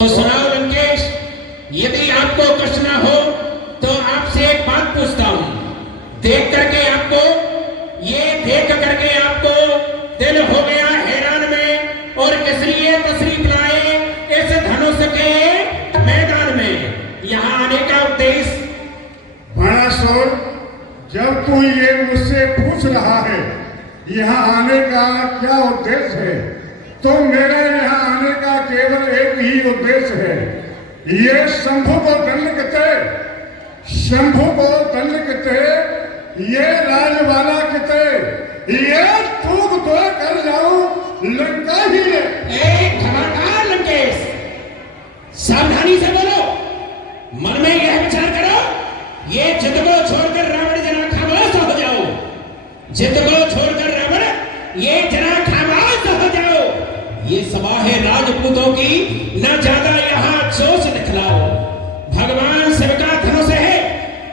तो सुनाओ लंकेश, यदि आपको कष्ट ना हो तो आपसे एक बात पूछता हूं। देख करके आपको दिल हो गया हैरान में, और किस लिए तशरीफ लाए इस धनुष के मैदान में? यहाँ आने का उद्देश्य? बड़ा सोल, जब तू ये मुझसे पूछ रहा है यहाँ आने का क्या उद्देश्य है, तो मेरे यहाँ आने का केवल एक ही उद्देश्य है। ये शंभु को दंड किते, शंभु को दंड किते, ये राजवाला किते, ये थूक तो कर जाऊं लंका ही है। खबरदार लंकेश, सावधानी से बोलो। मन में यह विचार करो, ये जिद को छोड़कर रावण जरा खामोश हो जाओ। जिद को छोड़कर रावण ये जरा खामोश हो जाओ। ये सभा है राजपूतों की, न ज्यादा यहाँ जोश दिखलाओ। भगवान शिव का धनुष है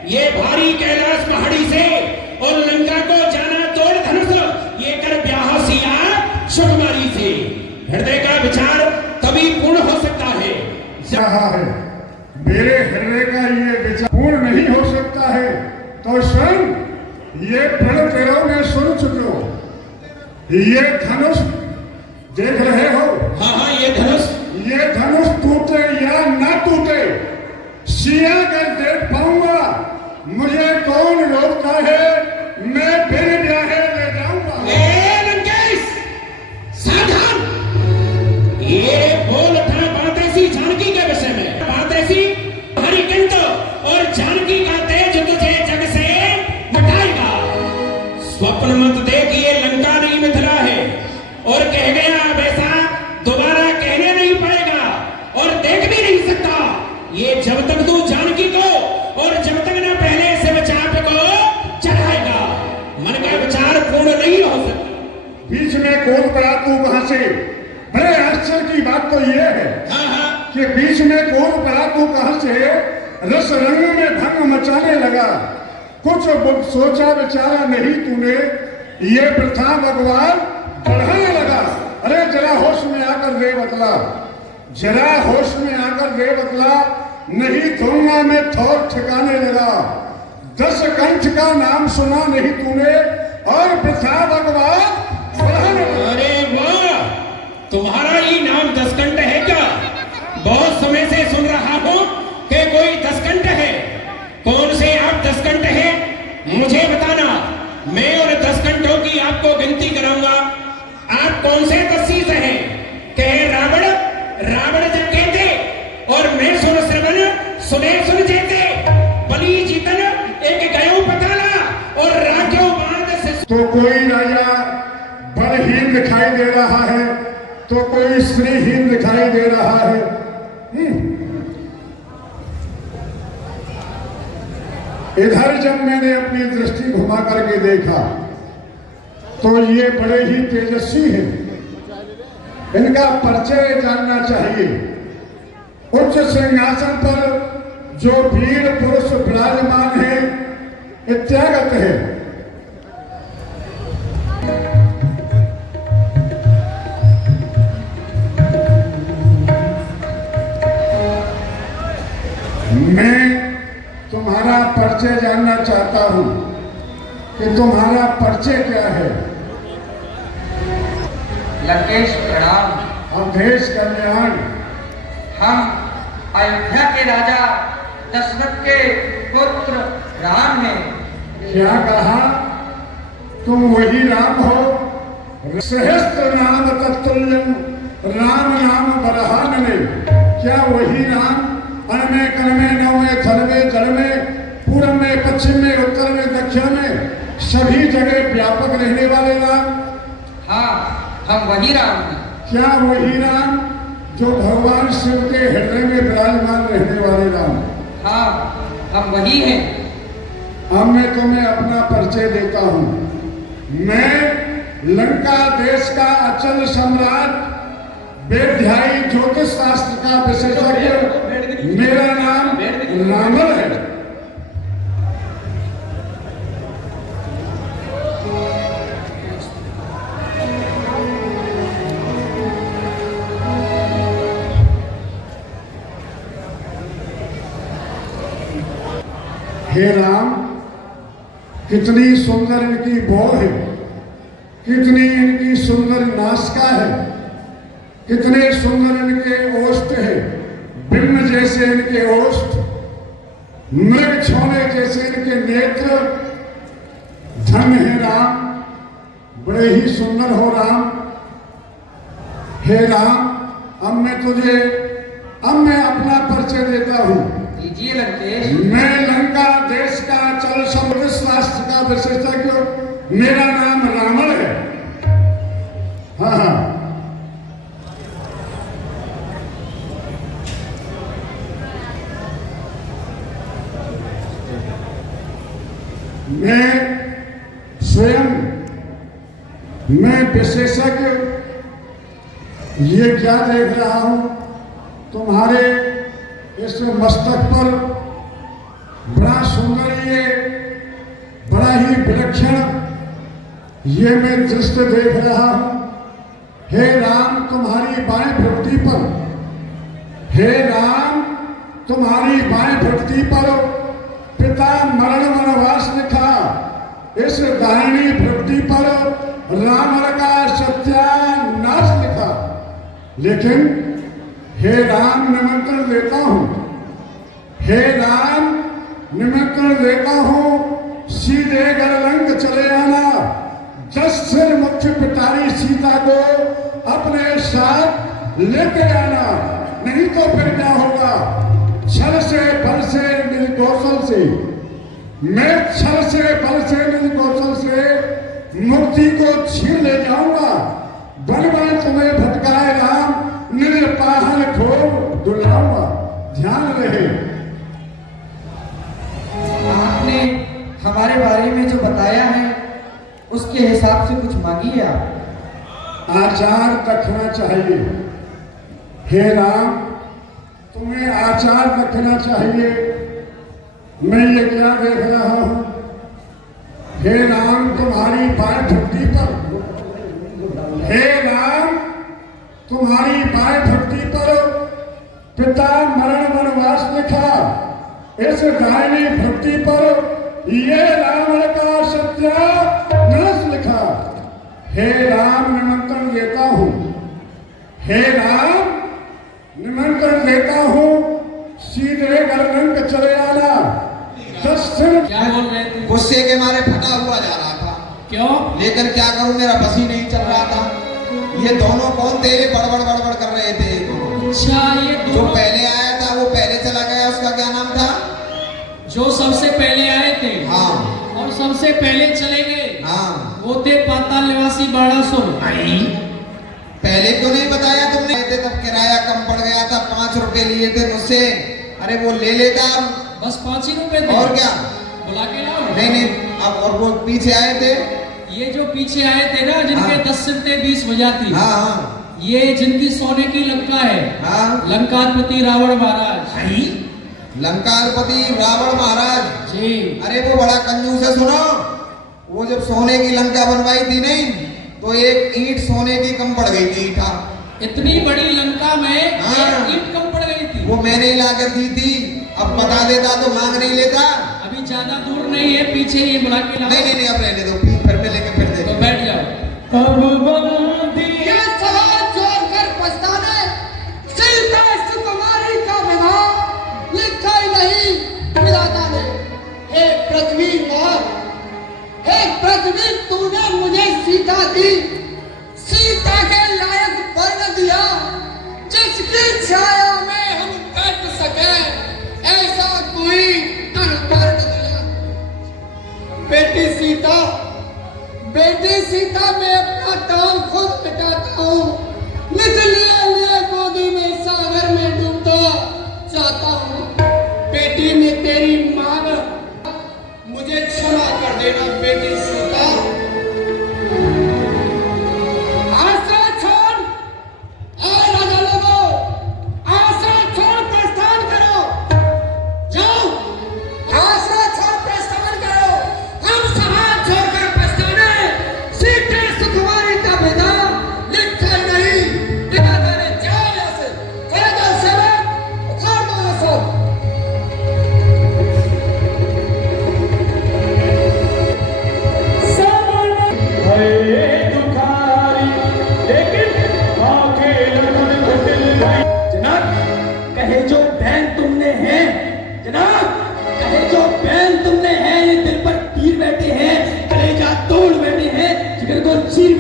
ये भारी कैलाश पहाड़ी से, और लंका को जाना तोड़ धनुष ये कर ब्याह सिया सुकुमारी से। हृदय का विचार तभी पूर्ण हो सकता है। रहा है मेरे हृदय का ये विचार पूर्ण नहीं हो सकता है, तो सुन, ये प्रण तेरह में सुन चुके हो। ये धनुष देख रहे हो? हाँ, ये धनुष टूटे या ना टूटे, सिया कर देख पाऊंगा। मुझे कौन रोकता है, मैं फिर ब्याहे ले जाऊंगा। लंकेश, सावधान। ये बोल उठा बात ऐसी जानकी के विषय में, बात ऐसी हरिकंठ और जानकी का तेज तुझे जग से मिटाएगा। स्वप्न मत देख, ये लंका नहीं मिथिला है, और कह गया वैसा दोबारा कहने नहीं पाएगा, और देख भी नहीं सकता। ये जब तक तू जानकी को और जब तक ना पहले शिव चाप को चढ़ाएगा, मन का विचार पूर्ण नहीं हो सकता। बीच में कौन पड़ा तू कहां से? बड़े आश्चर्य की बात तो ये है कि बीच में कौन पड़ा तू कहां से रस रंग में भंग मचाने लगा। कुछ सोचा विचारा नहीं तूने, ये प्रथा भगवान बढ़ाने लगा। अरे जरा होश में आकर रे बतला, जरा होश में आकर रे बतला, नहीं दूंगा मैं थोक ठिकाने लगा। 10 कंठ का नाम सुना नहीं तूने, और प्रथा भगवान बढ़ाने लगा। अरे वाह, तुम्हारा ही नाम 10 कंठ है क्या? बहुत समय से सुन रहा हूं कि कोई 10 कंठ है। कौन से आप 10 कंठ है, मुझे बताना। मैं उन 10 कंठों की आपको गिनती कराऊंगा। आप कौन से 10 शीश हैं? कहे रावण, रावण जब कहते, और मैं सुन श्रवण, सुने सुन जेते, बलि जीतन, एक गयो पताला, और राजो बांध से। तो कोई राजा बलहीन दिखाई दे रहा है, तो कोई स्त्रीहीन दिखाई दे रहा है। इधर जब मैंने अपनी दृष्टि घुमा करके देखा तो ये बड़े ही तेजस्वी हैं। इनका परिचय जानना चाहिए। उच्च सिंहासन पर जो वीर पुरुष विराजमान है, इत्यागत है। मैं तुम्हारा परिचय जानना चाहता हूं कि तुम्हारा परिचय क्या है। लंकेश प्रणाम। अवधेश कल्याण। हम अयोध्या के राजा दशरथ के पुत्र राम हैं। क्या कहा? तुम वही राम हो? सहस्त्र नाम तत्तुल्यम राम नाम बरहानने। क्या वही राम? अन में कन में नव में थल में जल में, पूर्व में पश्चिम में उत्तर में दक्षिण में, सभी जगह व्यापक रहने वाले राम? हाँ, हम वही राम हैं। क्या वही राम जो भगवान शिव के हृदय में विराजमान रहने वाले राम? हाँ, हम वही हैं। अब मैं तुम्हें अपना परिचय देता हूं। मैं लंका देश का अचल सम्राट, वेदध्यायी ज्योतिष शास्त्र का विशेषज्ञ, मेरा नाम रावण है। हे राम, कितनी सुंदर इनकी बौ है, कितनी इनकी सुंदर नासिका है, कितने सुंदर इनके ओष्ठ है, बिम्ब जैसे इनके ओष्ठ, मृग छौने जैसे इनके नेत्र। धन है राम, बड़े ही सुंदर हो राम। हे राम, अब मैं अपना परिचय देता हूं। दीजिए लंकेश। मैं लंका देश का चल समुद्र शास्त्र का विशेषज्ञ, मेरा नाम रावण है। हाँ, मैं विशेषज्ञ ये क्या देख रहा हूं, तुम्हारे इस मस्तक पर बड़ा सुंदर, ये बड़ा ही विलक्षण ये मैं दृश्य देख रहा हूं। हे राम, तुम्हारी बाएं भक्ति पर, हे राम, तुम्हारी बाएं भक्ति पर पिता मरण वनवास लिखा, इस दाहिनी भक्ति पर रावण का सत्यानाश लिखा। लेकिन हे राम, निमंत्रण देता हूं, हे राम, निमंत्रण देता हूं, सीधे गरलंक चले आना। 10 सिर मुख्य पिटारी सीता को अपने साथ लेके आना, नहीं तो फिर क्या होगा? छल से बल से निज कौशल से, मैं छल से बल से निज कौशल से मुक्ति को छीन ले जाऊंगा। बन बन तुम्हें भटकाए राम, निज पाहन खोल दुलाऊंगा। ध्यान रहे। आपने हमारे बारे में जो बताया है उसके हिसाब से कुछ मांगिए आप। आचार रखना चाहिए। हे राम, तुम्हें आचार रखना चाहिए। मैं ये क्या देख रहा हूं? हे राम, तुम्हारी बाएं भक्ति पर, हे राम, तुम्हारी बाएं भक्ति पर पिता मरण वनवास लिखा, इस दाहिनी भक्ति पर ये रावण का सत्यानाश लिखा। हे राम, निमंत्रण देता हूं, हे राम, निमंत्रण देता हूं, सीधे गरलंक चले आना। 10 सिर। क्या बोल रहे थे? गुस्से के मारे फटा हुआ जा रहा था। क्यों? लेकिन क्या करूं, मेरा बस ही नहीं चल रहा था। ये दोनों कौन थे? ये बड़बड़ कर रहे थे। अच्छा, ये जो पहले आया था वो पहले चला गया, उसका क्या नाम था? जो सबसे पहले आए थे, हाँ, और सबसे पहले चले गए, हाँ, वो थे पाताल निवासी बाणासुर। पहले क्यों नहीं बताया तुमने? तब किराया कम पड़ गया था, 5 रुपए लिए थे मुझसे। अरे वो ले लेता, बस 5 ही रुपए थे। और क्या? बुला के लाओ। नहीं, अब और वो पीछे आए थे। ये जो पीछे आए थे ना, जिनके हाँ। 10 सिर थे 20 भुजा थी, हाँ, ये जिनकी सोने की लंका है, हाँ, लंकाधिपति रावण महाराज। लंकाधिपति रावण महाराज जी। अरे वो बड़ा कंजूस है। सुनो, वो जब सोने की लंका बनवाई थी नहीं, तो एक ईंट सोने की कम पड़ गई थी। ईंटा इतनी बड़ी लंका में हाँ। एक ईंट कम पड़ गई थी। वो मैंने ही लाकर दी थी। अब बता देता तो मांग नहीं लेता। अभी ज्यादा दूर नहीं है, पीछे ये बुला के लाओ। नहीं, अब रहने दो, फिर मैं लेके फिर दे। तो बैठ जाओ। ये सवाल जोड़कर पछताने, सीता सुकुमारी का विवाह लिखा ही नहीं विधाता ने। हे पृथ्वी माँ, हे पृथ्वी, तूने मुझे सीता दी, सीता के लायक वर्ण दिया, जिसकी छाया में हम बैठ सके, ऐसा कोई वर्ण दिया। बेटी सीता, मैं अपना दाव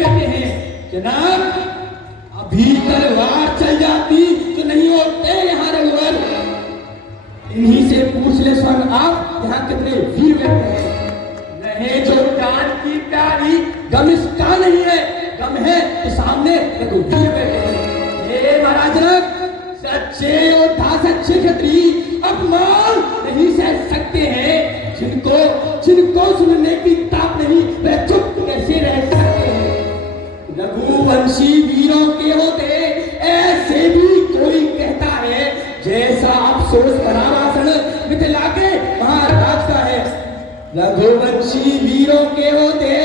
बेटे हैं। जनाब, अभी तलवार चल जाती तो नहीं होते यहाँ रघुवर। इन्हीं से पूछ ले स्वयं आप यहाँ कितने वीर बेटे हैं। रहे जो जान की प्यारी, गम इसका नहीं है, गम है तो सामने रघुवीर बेटे हैं। ये महाराज जनक, सच्चे योद्धा सच्चे क्षत्रिय अपमान नहीं सह सकते हैं। जिनको सुनने की ताक नहीं, वह चुप कैसे रह सकते हैं। रघुवंशी वीरों के होते ऐसे भी कोई कहता है, जैसा अफसोस भरा भाषण मिथिला के महाराज का है। रघुवंशी वीरों के होते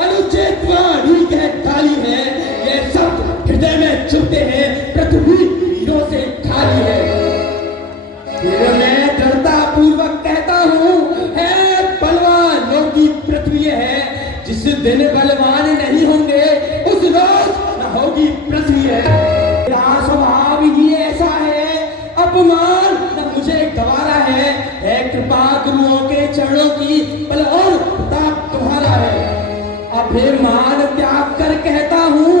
अनुचित वाणी कह डाली है। ये सब हृदय में चुभते हैं, पृथ्वी वीरों से खाली है। फिर मैं दृढ़ता पूर्वक कहता हूँ, है बलवानों की पृथ्वी है। जिस दिन बलवान नहीं होंगे उस रोज न होगी पृथ्वी है। मेरा स्वभाव ही ऐसा है, अपमान न मुझे गवारा है। कृपा गुरुओं के चरणों की बल और प्रताप तुम्हारा है। अभिमान त्याग कर कहता हूँ,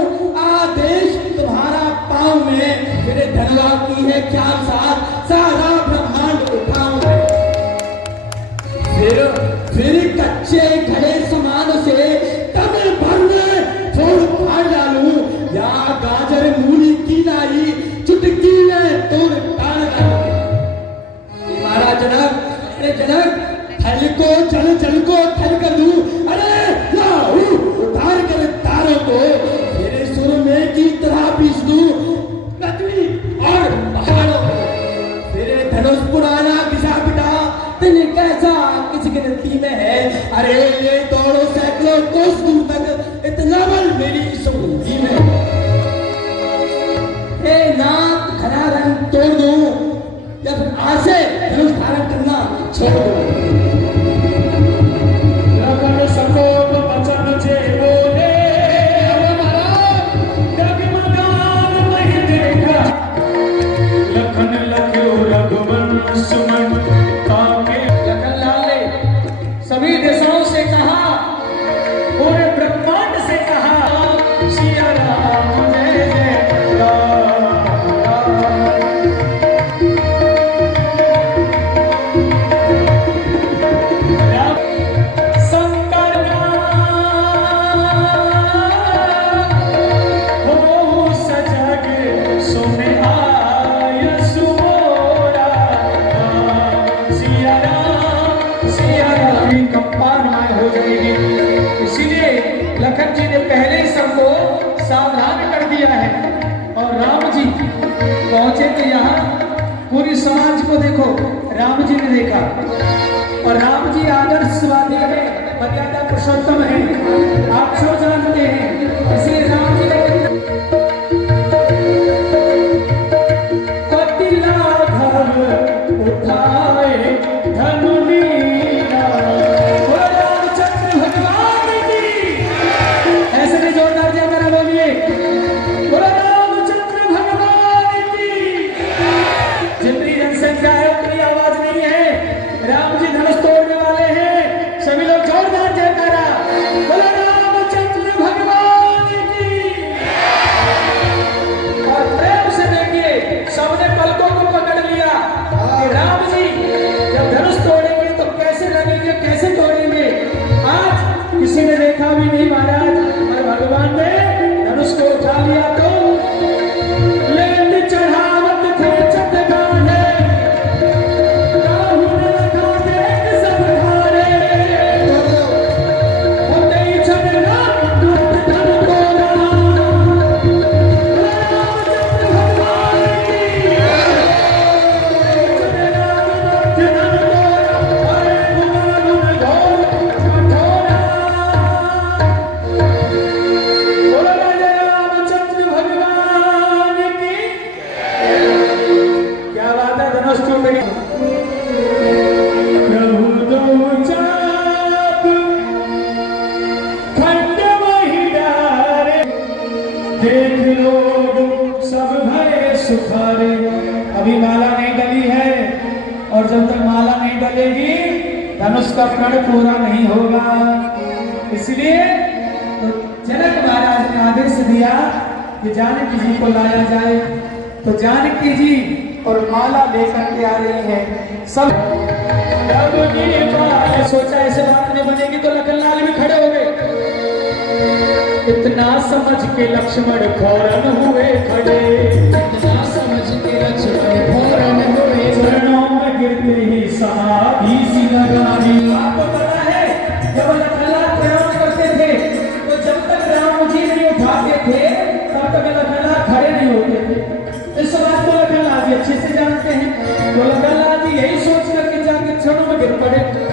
आदेश तुम्हारा पाँव में। मेरे धनवा की है क्या साथ, सारा ब्रह्मांड उठाऊं मैं। फिर कच्चे घड़े समान से तब भर में फोड़ फाड़ डालूं, या गाजर मूली की लाई चुटकी में तोड़ डाल डालूं। महाराज जनक, अरे जनक, थल को जल को थल कर दूं। अरे लाऊ उतार कर तारों को, तेरे सुर में की तरह पीस दूं पृथ्वी और पहाड़ों को। तेरे धनुष पुराना घिसा पिटा तेने कैसा किस गिनती में है। अरे ये दौड़ो सैकड़ों कोस दूर तक, इतना बल मेरी सुगंधी में। हे नाथ, घना रंग तोड़ दूं या फिर आज से धनुष धारण करना छोड़ दूं। सभी दिशाओं से कहा, पूरे ब्रह्मांड से कहा, सिया राम जय जय राम। शंकर हो सजग सुने आय सुमोरा, सिया राम सिया राम। कंपान हो जाएगी। इसीलिए लखन जी ने पहले ही सबको सावधान कर दिया है। और राम जी पहुंचे तो यहाँ पूरी समाज को देखो, राम जी ने देखा। और राम जी आदर्शवादी है, मर्यादा पुरुषोत्तम है, आप सब जानते हैं। इसलिए राम जी ने उठाए धनुलीला, रामचंद्र भगवान की। ऐसे नहीं जोरदार दिया मेरा बोलिए, रामचंद्र भगवान की। जितनी जनसंख्या है उतनी आवाज नहीं है। राम जी धनुष तोड़ने वाले हैं, सभी लोग जोरदार जयकारा, रामचंद्र भगवान की। और प्रेम से देखिए, सबने पलकों को पकड़ लिया। राम जी जब धनुष तोड़ेंगे तो कैसे लगेंगे, कैसे तोड़ेंगे। आज किसी ने देखा भी नहीं महाराज, और भगवान ने धनुष को उठा लिया तो लेट चढ़ावत खेचत गाने, राहुल लगा देख सब धारे, होते ही चढ़ना दूत धन तोड़ा, रामचंद्र भगवान की। अभी माला नहीं डली है, और जब तक माला नहीं डलेगी धनुष का कण पूरा नहीं होगा। इसलिए तो जनक महाराज ने आदेश दिया कि जानकी जी को लाया जाए। तो जानकी जी और माला लेकर के आ रही है। सब सोचा ऐसे बात नहीं बनेगी, तो लखनलाल भी खड़े हो गए। इतना समझ के लक्ष्मण फौरन हुए खड़े, इतना समझ के लक्ष्मण फौरन हुए, चरणों में गिरते ही समाधि सी लगाई। आपको पता है जब लखनलाल प्रणाम करते थे तो जब तक राम जी नहीं उठाते थे तब तक लखनलाल खड़े नहीं होते थे। इस बात को लखनलाल जी अच्छे से जानते हैं। तो लखनलाल जी यही सोच करके जाके चरणों में गिर पड़े।